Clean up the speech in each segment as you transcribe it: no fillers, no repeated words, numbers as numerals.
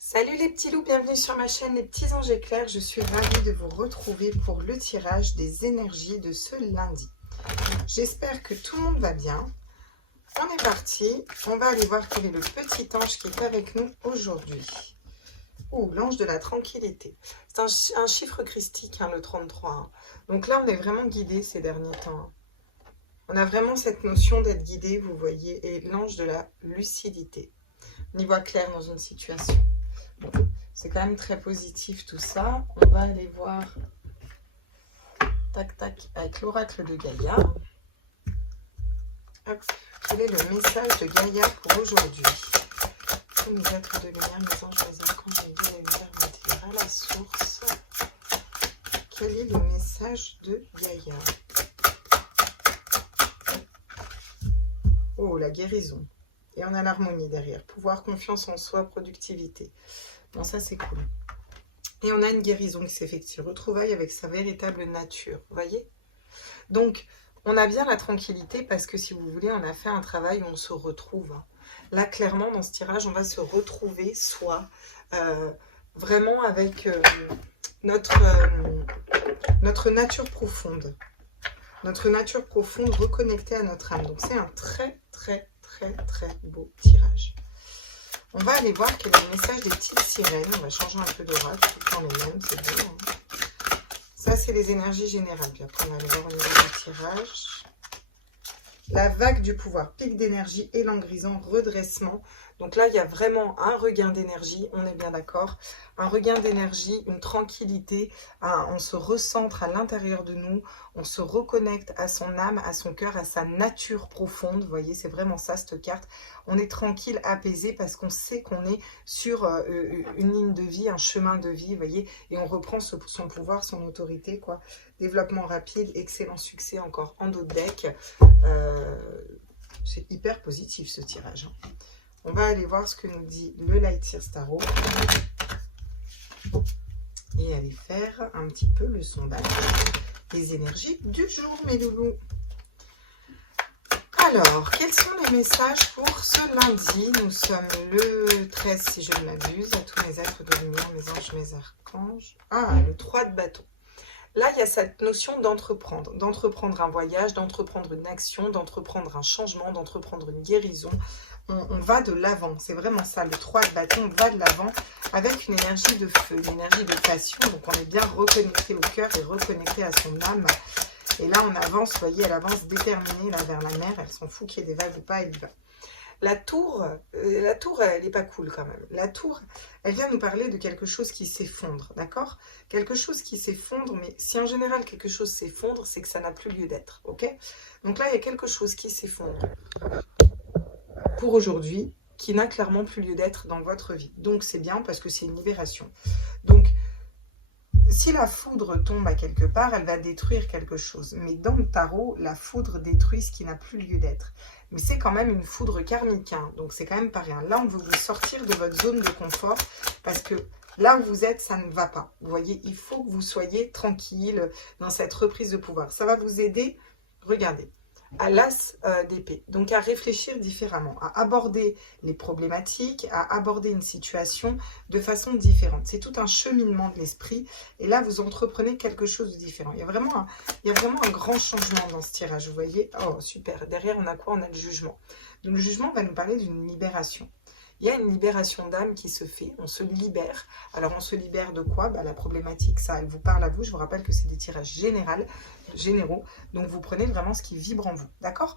Salut les petits loups, bienvenue sur ma chaîne Les Petits Anges Éclairs. Je suis ravie de vous retrouver pour le tirage des énergies de ce lundi. J'espère que tout le monde va bien. On est parti, on va aller voir quel est le petit ange qui est avec nous aujourd'hui. Ouh, l'ange de la tranquillité. C'est un chiffre christique, hein, le 33. Hein. Donc là, on est vraiment guidé ces derniers temps. Hein. On a vraiment cette notion d'être guidé, vous voyez, et l'ange de la lucidité. On y voit clair dans une situation. Bon, c'est quand même très positif tout ça. On va aller voir, tac tac, avec l'oracle de Gaïa. Hop, quel est le message de Gaïa pour aujourd'hui? Tous mes êtres de lumière, mes anges, mes archanges, mes guides, la lumière m'intérieur à la source. Quel est le message de Gaïa? Oh, la guérison. Et on a l'harmonie derrière. Pouvoir, confiance en soi, productivité. Bon, ça, c'est cool. Et on a une guérison qui s'effectue. Retrouvailles avec sa véritable nature. Vous voyez? Donc, on a bien la tranquillité parce que, si vous voulez, on a fait un travail où on se retrouve. Là, clairement, dans ce tirage, on va se retrouver soi. Vraiment avec notre nature profonde. Notre nature profonde reconnectée à notre âme. Donc, c'est un très beau tirage. On va aller voir quel est le message des petites sirènes. On va changer un peu d'oracle, tout le temps les mêmes, c'est bon. Hein. Ça, c'est les énergies générales. Puis après, on va aller voir au niveau du tirage. La vague du pouvoir, pic d'énergie, élan grisant, redressement. Donc là, il y a vraiment un regain d'énergie, on est bien d'accord. Un regain d'énergie, une tranquillité, on se recentre à l'intérieur de nous, on se reconnecte à son âme, à son cœur, à sa nature profonde. Vous voyez, c'est vraiment ça, cette carte. On est tranquille, apaisé, parce qu'on sait qu'on est sur une ligne de vie, un chemin de vie, vous voyez. Et on reprend son pouvoir, son autorité, quoi. Développement rapide, excellent succès encore en dos de deck. C'est hyper positif ce tirage. Hein. On va aller voir ce que nous dit le Lightseers Tarot. Et aller faire un petit peu le sondage des énergies du jour, mes loulous. Alors, quels sont les messages pour ce lundi? Nous sommes le 13, si je ne m'abuse, à tous mes êtres de lumière, mes anges, mes archanges. Ah, le 3 de bâton. Là, il y a cette notion d'entreprendre un voyage, d'entreprendre une action, d'entreprendre un changement, d'entreprendre une guérison. On va de l'avant, c'est vraiment ça, le 3 de bâton, on va de l'avant avec une énergie de feu, une énergie de passion. Donc, on est bien reconnecté au cœur et reconnecté à son âme. Et là, on avance, vous voyez, elle avance déterminée là, vers la mer. Elle s'en fout qu'il y ait des vagues ou pas, elle y va. La tour, elle n'est pas cool quand même. La tour, elle vient nous parler de quelque chose qui s'effondre, d'accord? Quelque chose qui s'effondre, mais si en général quelque chose s'effondre, c'est que ça n'a plus lieu d'être, ok? Donc là, il y a quelque chose qui s'effondre pour aujourd'hui, qui n'a clairement plus lieu d'être dans votre vie. Donc c'est bien parce que c'est une libération. Donc, si la foudre tombe à quelque part, elle va détruire quelque chose. Mais dans le tarot, la foudre détruit ce qui n'a plus lieu d'être. Mais c'est quand même une foudre karmique, hein, donc c'est quand même pas rien. Là, on veut vous sortir de votre zone de confort parce que là où vous êtes, ça ne va pas. Vous voyez, il faut que vous soyez tranquille dans cette reprise de pouvoir. Ça va vous aider, regardez, à l'as d'épée. Donc à réfléchir différemment, à aborder les problématiques, à aborder une situation de façon différente. C'est tout un cheminement de l'esprit. Et là, vous entreprenez quelque chose de différent. Il y a vraiment un grand changement dans ce tirage, vous voyez. Oh, super. Derrière, on a quoi? On a le jugement. Donc le jugement va nous parler d'une libération. Il y a une libération d'âme qui se fait, on se libère. Alors, on se libère de quoi? La problématique, ça, elle vous parle à vous. Je vous rappelle que c'est des tirages généraux. Donc, vous prenez vraiment ce qui vibre en vous, d'accord?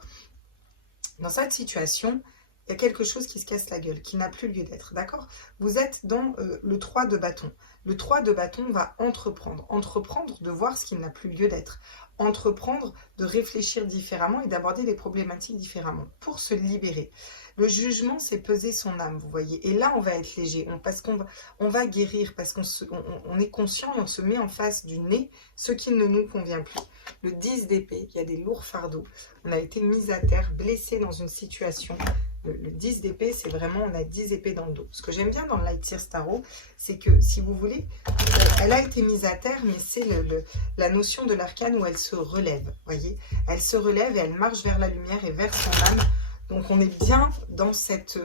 Dans cette situation, il y a quelque chose qui se casse la gueule, qui n'a plus lieu d'être, d'accord? Vous êtes dans le 3 de bâton. Le 3 de bâton va entreprendre. Entreprendre de voir ce qui n'a plus lieu d'être. Entreprendre de réfléchir différemment et d'aborder les problématiques différemment pour se libérer. Le jugement, c'est peser son âme, vous voyez. Et là, on va être léger, parce qu'on va guérir, parce qu'on est conscient et on se met en face du nez ce qui ne nous convient plus. Le 10 d'épée, il y a des lourds fardeaux. On a été mis à terre, blessé dans une situation. Le 10 d'épée, c'est vraiment, on a 10 épées dans le dos. Ce que j'aime bien dans le Lightseers Tarot, c'est que, si vous voulez, elle a été mise à terre, mais c'est la notion de l'arcane où elle se relève, voyez. Elle se relève et elle marche vers la lumière et vers son âme. Donc, on est bien dans cette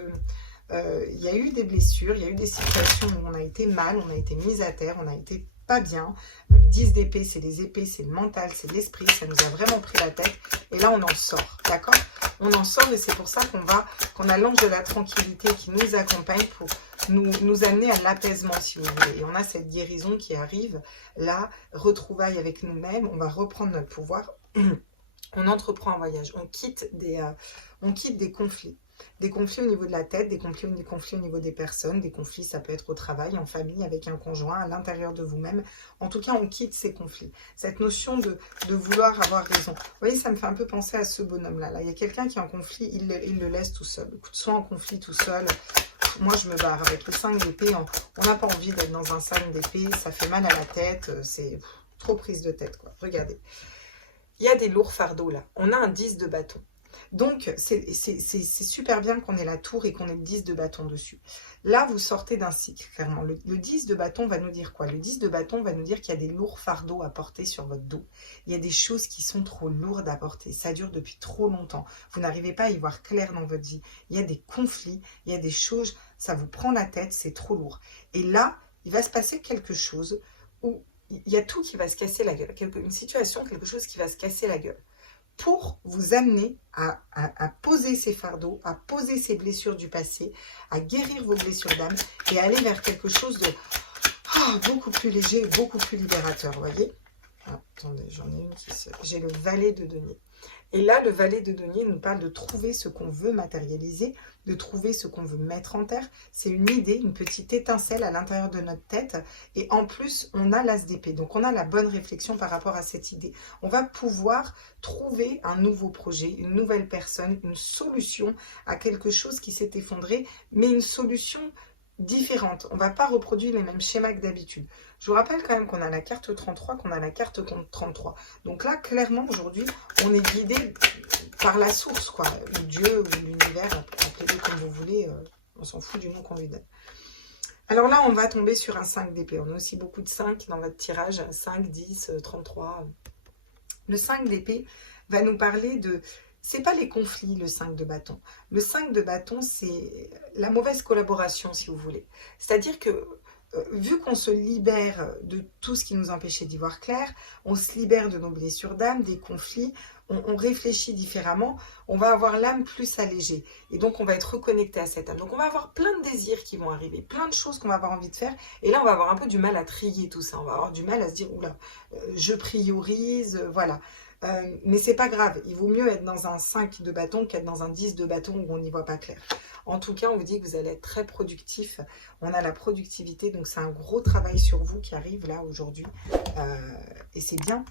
il y a eu des blessures, il y a eu des situations où on a été mal, on a été mis à terre, on a été pas bien. Le 10 d'épée, c'est les épées, c'est le mental, c'est l'esprit, ça nous a vraiment pris la tête. Et là, on en sort, d'accord? On en sort et c'est pour ça qu'on a l'ange de la tranquillité qui nous accompagne pour nous amener à l'apaisement, si vous voulez. Et on a cette guérison qui arrive, là, retrouvailles avec nous-mêmes, on va reprendre notre pouvoir. On entreprend un voyage, on quitte des conflits. Des conflits au niveau de la tête, des conflits au niveau des personnes, des conflits, ça peut être au travail, en famille, avec un conjoint, à l'intérieur de vous-même. En tout cas, on quitte ces conflits. Cette notion de vouloir avoir raison. Vous voyez, ça me fait un peu penser à ce bonhomme-là. Là, il y a quelqu'un qui est en conflit, il le laisse tout seul. Soit en conflit tout seul. Moi, je me barre avec le 5 d'épée. On n'a pas envie d'être dans un 5 d'épée. Ça fait mal à la tête. C'est trop prise de tête, quoi. Regardez. Il y a des lourds fardeaux, là. On a un 10 de bâton. Donc, c'est super bien qu'on ait la tour et qu'on ait le 10 de bâton dessus. Là, vous sortez d'un cycle, clairement. Le 10 de bâton va nous dire quoi? Le 10 de bâton va nous dire qu'il y a des lourds fardeaux à porter sur votre dos. Il y a des choses qui sont trop lourdes à porter. Ça dure depuis trop longtemps. Vous n'arrivez pas à y voir clair dans votre vie. Il y a des conflits, il y a des choses, ça vous prend la tête, c'est trop lourd. Et là, il va se passer quelque chose où il y a tout qui va se casser la gueule. Une situation, quelque chose qui va se casser la gueule. Pour vous amener à poser ces fardeaux, à poser ces blessures du passé, à guérir vos blessures d'âme et aller vers quelque chose de beaucoup plus léger, beaucoup plus libérateur, vous voyez? Attendez, j'en ai une qui se... J'ai le valet de denier. Et là, le valet de denier nous parle de trouver ce qu'on veut matérialiser, de trouver ce qu'on veut mettre en terre. C'est une idée, une petite étincelle à l'intérieur de notre tête. Et en plus, on a l'as d'épée. Donc, on a la bonne réflexion par rapport à cette idée. On va pouvoir trouver un nouveau projet, une nouvelle personne, une solution à quelque chose qui s'est effondré, mais une solution différente. On ne va pas reproduire les mêmes schémas que d'habitude. Je vous rappelle quand même qu'on a la carte 33, qu'on a la carte 33. Donc là, clairement, aujourd'hui, on est guidé par la source, quoi. Ou Dieu, ou l'univers, appelez-le comme vous voulez, on s'en fout du nom qu'on lui donne. Alors là, on va tomber sur un 5 d'épée. On a aussi beaucoup de 5 dans votre tirage, 5, 10, 33. Le 5 d'épée va nous parler de... C'est pas les conflits, le 5 de bâton. Le 5 de bâton, c'est la mauvaise collaboration, si vous voulez. C'est-à-dire que, vu qu'on se libère de tout ce qui nous empêchait d'y voir clair, on se libère de nos blessures d'âme, des conflits, on réfléchit différemment, on va avoir l'âme plus allégée. Et donc, on va être reconnecté à cette âme. Donc, on va avoir plein de désirs qui vont arriver, plein de choses qu'on va avoir envie de faire. Et là, on va avoir un peu du mal à trier tout ça. On va avoir du mal à se dire, oula, je priorise, voilà. Mais c'est pas grave, il vaut mieux être dans un 5 de bâton qu'être dans un 10 de bâton où on n'y voit pas clair. En tout cas, on vous dit que vous allez être très productif. On a la productivité, donc c'est un gros travail sur vous qui arrive là aujourd'hui. Et c'est bien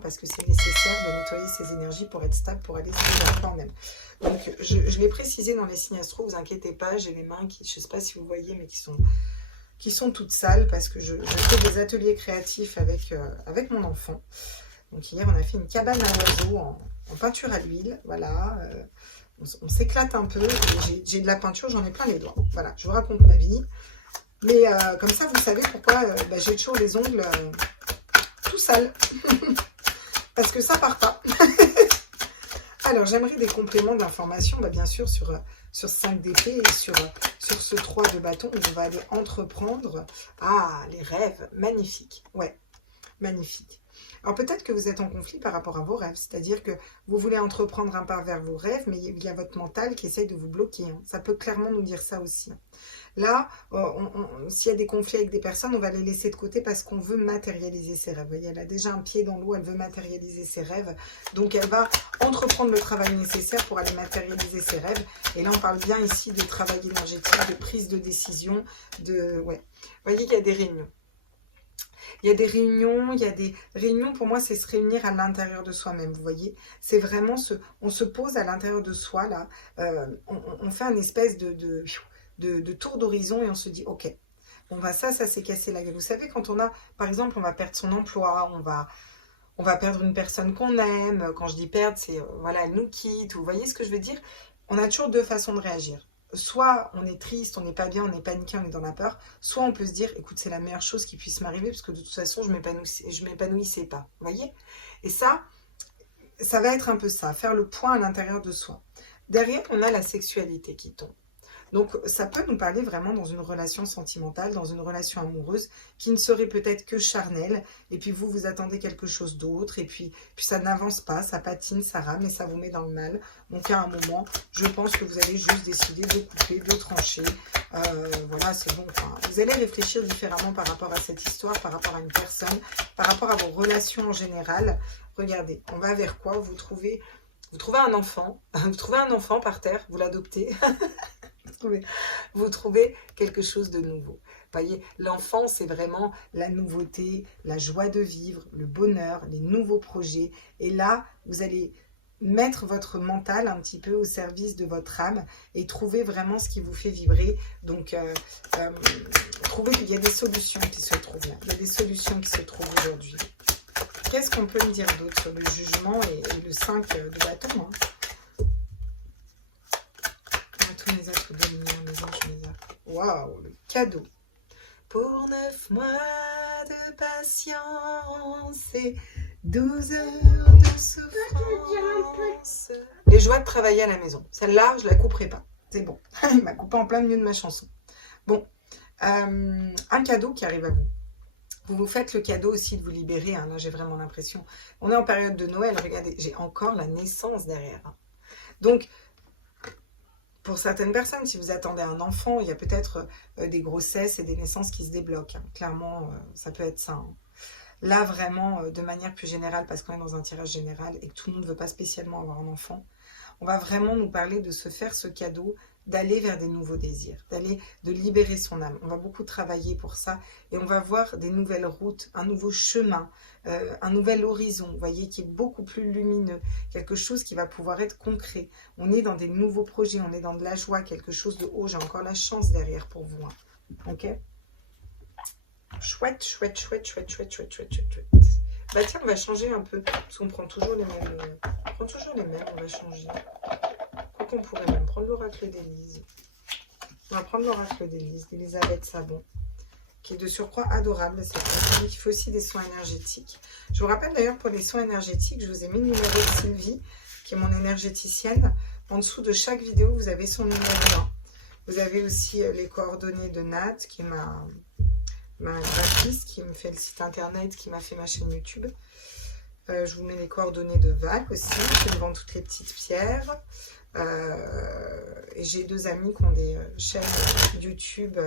parce que c'est nécessaire de nettoyer ces énergies pour être stable, pour aller sur le plan même. Donc je l'ai précisé dans les signes astro, vous inquiétez pas, j'ai les mains qui, je sais pas si vous voyez, mais qui sont toutes sales parce que je fais des ateliers créatifs avec mon enfant. Donc hier, on a fait une cabane à oiseaux en peinture à l'huile. Voilà, on s'éclate un peu. J'ai de la peinture, j'en ai plein les doigts. Voilà, je vous raconte ma vie. Mais comme ça, vous savez pourquoi j'ai toujours les ongles tout sales. Parce que ça part pas. Alors, j'aimerais des compléments d'information, bien sûr, sur 5 d'épée et sur ce 3 de bâton où on va aller entreprendre. Ah, les rêves, magnifiques. Ouais, magnifique. Alors peut-être que vous êtes en conflit par rapport à vos rêves, c'est-à-dire que vous voulez entreprendre un pas vers vos rêves, mais il y a votre mental qui essaye de vous bloquer. Hein. Ça peut clairement nous dire ça aussi. Là, s'il y a des conflits avec des personnes, on va les laisser de côté parce qu'on veut matérialiser ses rêves. Vous voyez, elle a déjà un pied dans l'eau, elle veut matérialiser ses rêves. Donc elle va entreprendre le travail nécessaire pour aller matérialiser ses rêves. Et là, on parle bien ici de travail énergétique, de prise de décision, ouais. Vous voyez qu'il y a des réunions. Il y a des réunions, pour moi, c'est se réunir à l'intérieur de soi-même, vous voyez. C'est vraiment, on se pose à l'intérieur de soi, là, on fait un espèce de tour d'horizon et on se dit, ok, bon, ça s'est cassé la gueule. Vous savez, quand on a, par exemple, on va perdre son emploi, on va perdre une personne qu'on aime, quand je dis perdre, c'est, voilà, elle nous quitte, vous voyez ce que je veux dire? On a toujours deux façons de réagir. Soit on est triste, on n'est pas bien, on est paniqué, on est dans la peur. Soit on peut se dire, écoute, c'est la meilleure chose qui puisse m'arriver parce que de toute façon, je m'épanouissais pas. Vous voyez? Et ça va être un peu ça, faire le point à l'intérieur de soi. Derrière, on a la sexualité qui tombe. Donc, ça peut nous parler vraiment dans une relation sentimentale, dans une relation amoureuse, qui ne serait peut-être que charnelle, et puis vous, vous attendez quelque chose d'autre, et puis ça n'avance pas, ça patine, ça rame, et ça vous met dans le mal. Donc, à un moment, je pense que vous allez juste décider de couper, de trancher. Voilà, c'est bon. Enfin, vous allez réfléchir différemment par rapport à cette histoire, par rapport à une personne, par rapport à vos relations en général. Regardez, on va vers quoi? Vous trouvez un enfant, vous trouvez un enfant par terre, vous l'adoptez. Vous trouvez quelque chose de nouveau. Vous voyez, l'enfant, c'est vraiment la nouveauté, la joie de vivre, le bonheur, les nouveaux projets. Et là, vous allez mettre votre mental un petit peu au service de votre âme et trouver vraiment ce qui vous fait vibrer. Donc, trouvez qu'il y a des solutions qui se trouvent là. Il y a des solutions qui se trouvent aujourd'hui. Qu'est-ce qu'on peut me dire d'autre sur le jugement et le 5 de bâton, hein? Tous mes êtres de lumière, mes anges, mes arcs. Waouh, le cadeau. Pour 9 mois de patience et 12 heures de souffrance. Les joies de travailler à la maison. Celle-là, je ne la couperai pas. C'est bon. Il m'a coupé en plein milieu de ma chanson. Bon, un cadeau qui arrive à vous. Vous vous faites le cadeau aussi de vous libérer. Hein. Là, j'ai vraiment l'impression. On est en période de Noël. Regardez, j'ai encore la naissance derrière. Hein. Donc, pour certaines personnes, si vous attendez un enfant, il y a peut-être des grossesses et des naissances qui se débloquent. Hein. Clairement, ça peut être ça. Hein. Là, vraiment, de manière plus générale, parce qu'on est dans un tirage général et que tout le monde ne veut pas spécialement avoir un enfant, on va vraiment nous parler de se faire ce cadeau, d'aller vers des nouveaux désirs, de libérer son âme. On va beaucoup travailler pour ça et on va voir des nouvelles routes, un nouveau chemin, un nouvel horizon, vous voyez, qui est beaucoup plus lumineux, quelque chose qui va pouvoir être concret. On est dans des nouveaux projets, on est dans de la joie, quelque chose de haut. J'ai encore la chance derrière pour vous. Hein. Ok ? Chouette, chouette, chouette, chouette, chouette, chouette, chouette, chouette, chouette. Bah tiens, on va changer un peu, parce qu'on prend toujours les mêmes. On va changer. Quoi qu'on pourrait même prendre l'oracle d'Élise. On va prendre l'oracle d'Élise, d'Elisabeth Sabon, qui est de surcroît adorable. C'est quelqu'un qui fait aussi des soins énergétiques. Je vous rappelle d'ailleurs pour les soins énergétiques, je vous ai mis le numéro de Sylvie, qui est mon énergéticienne. En dessous de chaque vidéo, vous avez son numéro 1. Vous avez aussi les coordonnées de Nat, qui est ma graphiste, qui me fait le site internet, qui m'a fait ma chaîne YouTube. Je vous mets les coordonnées de Val aussi, qui me vend toutes les petites pierres. Et j'ai 2 amis qui ont des chaînes YouTube,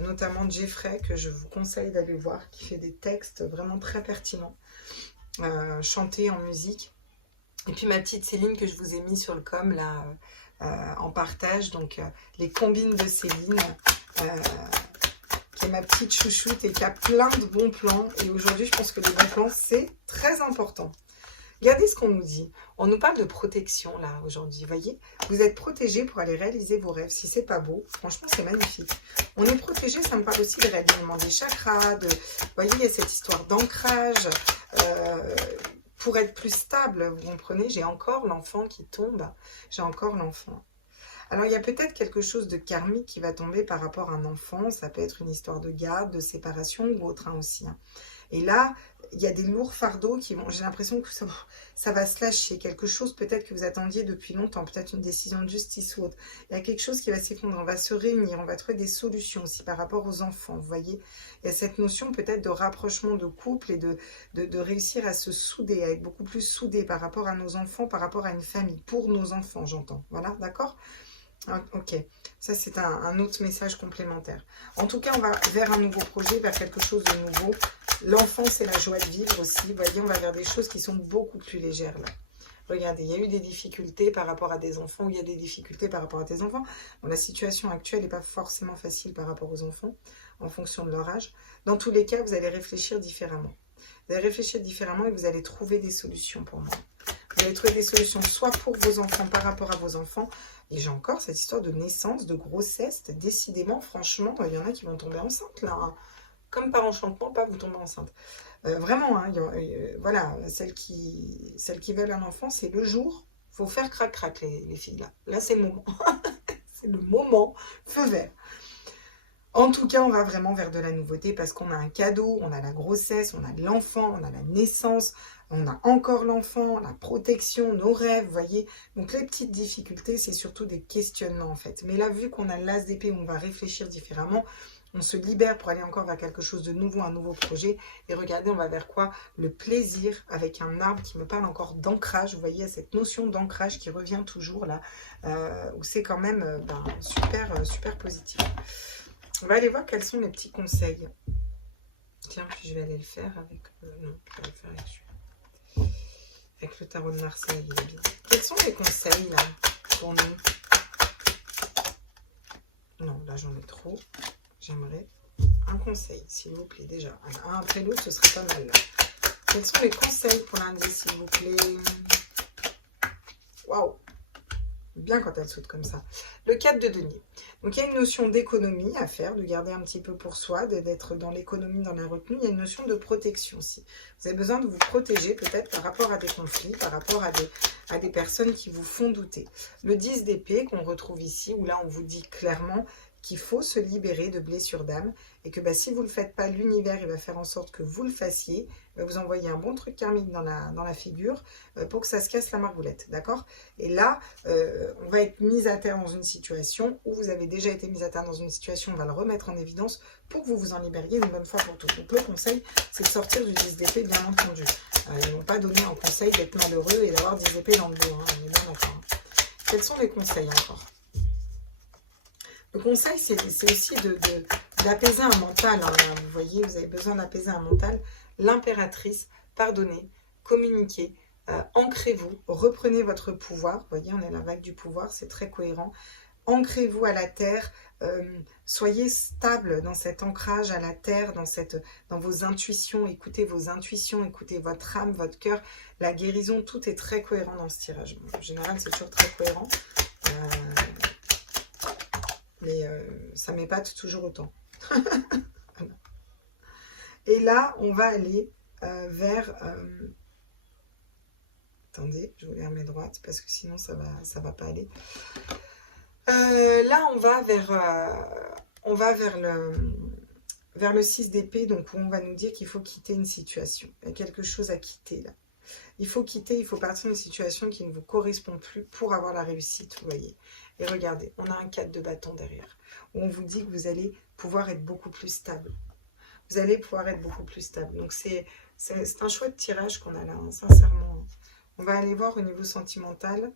notamment Jeffrey, que je vous conseille d'aller voir, qui fait des textes vraiment très pertinents, chantés en musique. Et puis ma petite Céline que je vous ai mis sur le com là, en partage, donc les combines de Céline, qui est ma petite chouchoute et qui a plein de bons plans. Et aujourd'hui, je pense que les bons plans, c'est très important. Regardez ce qu'on nous dit. On nous parle de protection, là, aujourd'hui. Vous voyez, vous êtes protégés pour aller réaliser vos rêves. Si c'est pas beau, franchement, c'est magnifique. On est protégés, ça me parle aussi de réalignement des chakras. Vous voyez, il y a cette histoire d'ancrage. Pour être plus stable, vous comprenez, j'ai encore l'enfant qui tombe. J'ai encore l'enfant. Alors, il y a peut-être quelque chose de karmique qui va tomber par rapport à un enfant. Ça peut être une histoire de garde, de séparation ou autre hein, aussi. Hein. Et là, il y a des lourds fardeaux qui vont... J'ai l'impression que ça va se lâcher. Quelque chose peut-être que vous attendiez depuis longtemps. Peut-être une décision de justice ou autre. Il y a quelque chose qui va s'effondrer. On va se réunir. On va trouver des solutions aussi par rapport aux enfants. Vous voyez, il y a cette notion peut-être de rapprochement de couple et de réussir à se souder, à être beaucoup plus soudés par rapport à nos enfants, par rapport à une famille. Pour nos enfants, j'entends. Voilà, d'accord ? Ok, ça c'est un autre message complémentaire. En tout cas, on va vers un nouveau projet, vers quelque chose de nouveau. L'enfant, c'est la joie de vivre aussi. Vous voyez, on va vers des choses qui sont beaucoup plus légères là. Regardez, il y a eu des difficultés par rapport à des enfants, ou il y a des difficultés par rapport à tes enfants. Bon, la situation actuelle n'est pas forcément facile par rapport aux enfants, en fonction de leur âge. Dans tous les cas, vous allez réfléchir différemment. Vous allez réfléchir différemment et vous allez trouver des solutions pour moi. Vous allez trouver des solutions soit pour vos enfants, par rapport à vos enfants. Et j'ai encore cette histoire de naissance, de grossesse. Décidément, franchement, il y en a qui vont tomber enceintes là. Hein. Comme par enchantement, pas vous tomber enceinte. Vraiment, hein, voilà, celles qui veulent un enfant, c'est le jour. Il faut faire crac-crac les filles là. Là, c'est le moment. C'est le moment. Feu vert. En tout cas, on va vraiment vers de la nouveauté parce qu'on a un cadeau, on a la grossesse, on a l'enfant, on a la naissance, on a encore l'enfant, la protection, nos rêves, vous voyez. Donc les petites difficultés, c'est surtout des questionnements en fait. Mais là, vu qu'on a l'as d'épée, on va réfléchir différemment, on se libère pour aller encore vers quelque chose de nouveau, un nouveau projet. Et regardez, on va vers quoi? Le plaisir avec un arbre qui me parle encore d'ancrage. Vous voyez, cette notion d'ancrage qui revient toujours là, où c'est quand même super positif. On va aller voir quels sont les petits conseils. Tiens, puis je vais aller le faire avec... non, je vais le faire avec celui-là. Avec le tarot de Marseille, il est bien. Quels sont les conseils là pour nous? Non, là j'en ai trop. J'aimerais un conseil, s'il vous plaît, déjà. Un après l'autre, ce serait pas mal. Là. Quels sont les conseils pour lundi, s'il vous plaît? Waouh! Bien quand elle saute comme ça. Le 4 de denier. Donc il y a une notion d'économie à faire, de garder un petit peu pour soi, d'être dans l'économie, dans la retenue. Il y a une notion de protection aussi. Vous avez besoin de vous protéger peut-être par rapport à des conflits, par rapport à des personnes qui vous font douter. Le 10 d'épée qu'on retrouve ici, où là on vous dit clairement qu'il faut se libérer de blessures d'âme et que si vous ne le faites pas, l'univers il va faire en sorte que vous le fassiez, il va vous envoyer un bon truc karmique dans la figure pour que ça se casse la margoulette, d'accord? Et là, on va être mis à terre dans une situation où vous avez déjà été mis à terre dans une situation, on va le remettre en évidence pour que vous vous en libériez une bonne fois pour toutes. Donc le conseil, c'est de sortir du 10 d'épée, bien entendu. Ils n'ont pas donné en conseil d'être malheureux et d'avoir 10 épées dans le dos, hein, on est bien d'accord. Quels sont les conseils encore? Le conseil, c'est aussi d'apaiser un mental. Hein. Vous voyez, vous avez besoin d'apaiser un mental. L'impératrice, pardonnez, communiquez, ancrez-vous, reprenez votre pouvoir. Vous voyez, on est la vague du pouvoir, c'est très cohérent. Ancrez-vous à la terre, soyez stable dans cet ancrage à la terre, dans vos intuitions. Écoutez vos intuitions, écoutez votre âme, votre cœur. La guérison, tout est très cohérent dans ce tirage. En général, c'est toujours très cohérent. Mais ça m'épate toujours autant. Voilà. Et là, on va aller vers... Attendez, je voulais remettre droite parce que sinon ça va pas aller. Là, on va vers le 6 d'épée, donc où on va nous dire qu'il faut quitter une situation. Il y a quelque chose à quitter là. Il faut quitter, il faut partir d'une situation qui ne vous correspond plus pour avoir la réussite, vous voyez. Et regardez, on a un 4 de bâton derrière, où on vous dit que vous allez pouvoir être beaucoup plus stable. Vous allez pouvoir être beaucoup plus stable. Donc c'est un chouette tirage qu'on a là, hein, sincèrement. On va aller voir au niveau sentimental.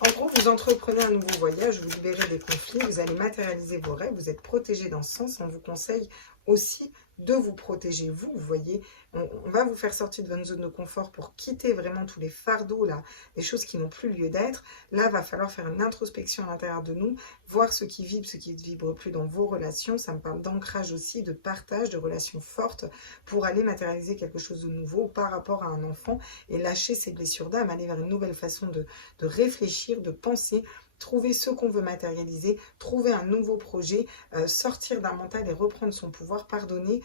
En gros, vous entreprenez un nouveau voyage, vous libérez des conflits, vous allez matérialiser vos rêves, vous êtes protégé dans ce sens. On vous conseille aussi de vous protéger, vous voyez. On va vous faire sortir de votre zone de confort pour quitter vraiment tous les fardeaux, là, les choses qui n'ont plus lieu d'être. Là, va falloir faire une introspection à l'intérieur de nous, voir ce qui vibre, ce qui ne vibre plus dans vos relations. Ça me parle d'ancrage aussi, de partage, de relations fortes pour aller matérialiser quelque chose de nouveau par rapport à un enfant et lâcher ses blessures d'âme, aller vers une nouvelle façon de réfléchir, de penser, trouver ce qu'on veut matérialiser, trouver un nouveau projet, sortir d'un mental et reprendre son pouvoir, pardonner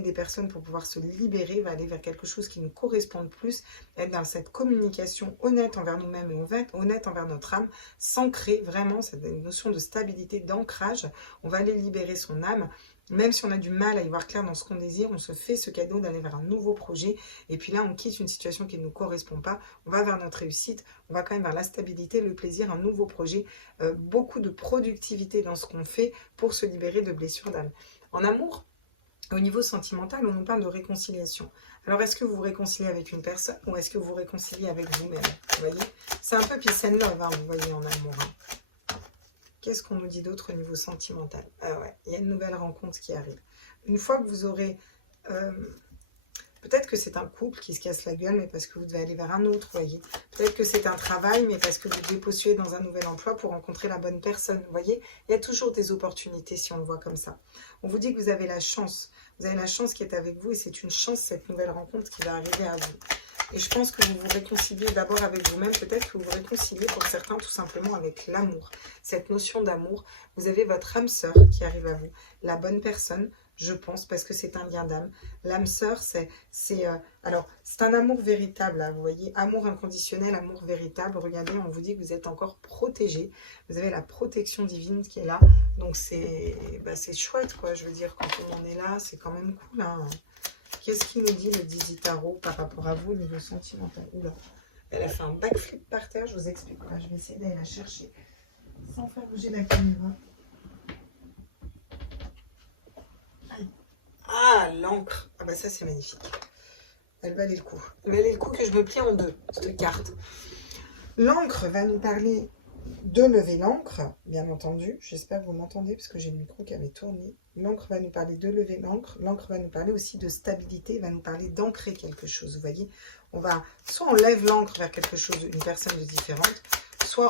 des personnes pour pouvoir se libérer, va aller vers quelque chose qui nous corresponde plus, être dans cette communication honnête envers nous-mêmes et honnête envers notre âme, s'ancrer vraiment, cette notion de stabilité, d'ancrage. On va aller libérer son âme. Même si on a du mal à y voir clair dans ce qu'on désire, on se fait ce cadeau d'aller vers un nouveau projet. Et puis là, on quitte une situation qui ne nous correspond pas. On va vers notre réussite. On va quand même vers la stabilité, le plaisir, un nouveau projet. Beaucoup de productivité dans ce qu'on fait pour se libérer de blessures d'âme. En amour, au niveau sentimental, on nous parle de réconciliation. Alors, est-ce que vous vous réconciliez avec une personne ou est-ce que vous vous réconciliez avec vous-même? Vous voyez, c'est un peu peace and love, hein, vous voyez, en amour. Hein. Qu'est-ce qu'on nous dit d'autre au niveau sentimental? Ah ouais, il y a une nouvelle rencontre qui arrive. Une fois que vous aurez... peut-être que c'est un couple qui se casse la gueule, mais parce que vous devez aller vers un autre, vous voyez. Peut-être que c'est un travail, mais parce que vous devez postuler dans un nouvel emploi pour rencontrer la bonne personne, vous voyez. Il y a toujours des opportunités si on le voit comme ça. On vous dit que vous avez la chance. Vous avez la chance qui est avec vous et c'est une chance, cette nouvelle rencontre qui va arriver à vous. Et je pense que vous vous réconciliez d'abord avec vous-même. Peut-être que vous vous réconciliez pour certains tout simplement avec l'amour. Cette notion d'amour. Vous avez votre âme sœur qui arrive à vous. La bonne personne. je pense, parce que c'est un lien d'âme. L'âme sœur, alors, c'est un amour véritable, là, vous voyez, amour inconditionnel, amour véritable. Regardez, on vous dit que vous êtes encore protégé. Vous avez la protection divine qui est là. Donc, c'est chouette, quoi. Je veux dire, quand on en est là, c'est quand même cool, hein. Qu'est-ce qu'il nous dit, le Dizzy Tarot, par rapport à vous, au niveau sentimental? Oula, elle a fait un backflip par terre, je vous explique. Là, je vais essayer d'aller la chercher sans faire bouger la caméra. Ah, l'encre. Ah bah ça, c'est magnifique. Elle valait le coup. Elle valait le coup que je me plie en deux, cette carte. L'encre va nous parler de lever l'encre, bien entendu. J'espère que vous m'entendez, parce que j'ai le micro qui avait tourné. L'encre va nous parler de lever l'encre. L'encre va nous parler aussi de stabilité, va nous parler d'ancrer quelque chose. Vous voyez, soit on lève l'encre vers quelque chose, une personne de différente, soit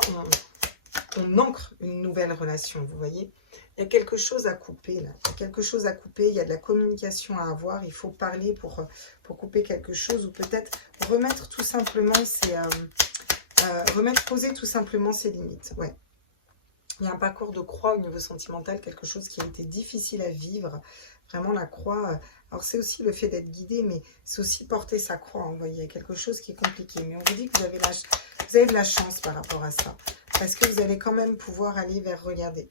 on ancre une nouvelle relation, vous voyez. Il y a quelque chose à couper, là. Il y a quelque chose à couper, il y a de la communication à avoir. Il faut parler pour couper quelque chose, ou peut-être remettre tout simplement poser tout simplement ses limites. Ouais. Il y a un parcours de croix au niveau sentimental, quelque chose qui a été difficile à vivre. Vraiment, la croix, alors c'est aussi le fait d'être guidé, mais c'est aussi porter sa croix, hein, vous voyez, il y a quelque chose qui est compliqué. Mais on vous dit que vous avez de la chance par rapport à ça. Parce que vous allez quand même pouvoir aller vers, regardez,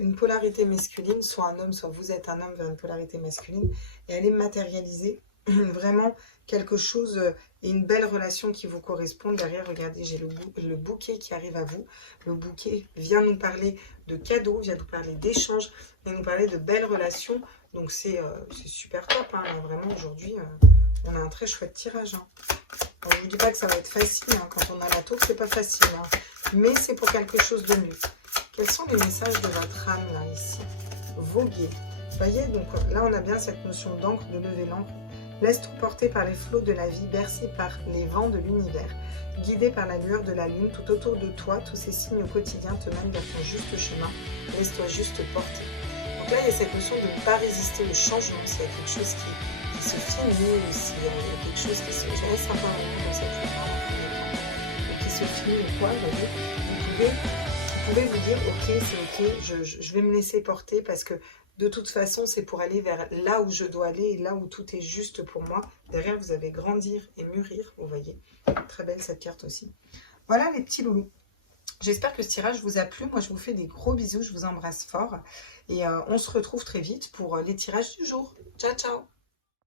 une polarité masculine, soit un homme, soit vous êtes un homme vers une polarité masculine, et aller matérialiser vraiment quelque chose et une belle relation qui vous correspond. Derrière, regardez, j'ai le bouquet qui arrive à vous. Le bouquet vient nous parler de cadeaux, vient nous parler d'échanges, vient nous parler de belles relations. Donc c'est super top, hein. Vraiment aujourd'hui, on a un très chouette tirage, hein. Je ne vous dis pas que ça va être facile, hein. Quand on a la tour, c'est pas facile, hein. Mais c'est pour quelque chose de mieux. Quels sont les messages de votre âme, là, ici? Voguer. Vous voyez, donc là, on a bien cette notion d'encre, de lever l'encre. Laisse-toi porter par les flots de la vie, bercé par les vents de l'univers, guidé par la lueur de la lune, tout autour de toi, tous ces signes au quotidien te mènent vers ton juste chemin. Laisse-toi juste porter. Donc là, il y a cette notion de ne pas résister au changement. S'il y a quelque chose qui se finit, ou s'il y a quelque chose qui se... Je laisse un peu dans cette lumière, qui se finit ou quoi, vous voyez, vous pouvez vous dire, ok, c'est ok, je vais me laisser porter parce que de toute façon, c'est pour aller vers là où je dois aller et là où tout est juste pour moi. Derrière, vous avez grandir et mûrir, vous voyez. Très belle cette carte aussi. Voilà les petits loulous. J'espère que ce tirage vous a plu. Moi, je vous fais des gros bisous. Je vous embrasse fort. Et on se retrouve très vite pour les tirages du jour. Ciao, ciao!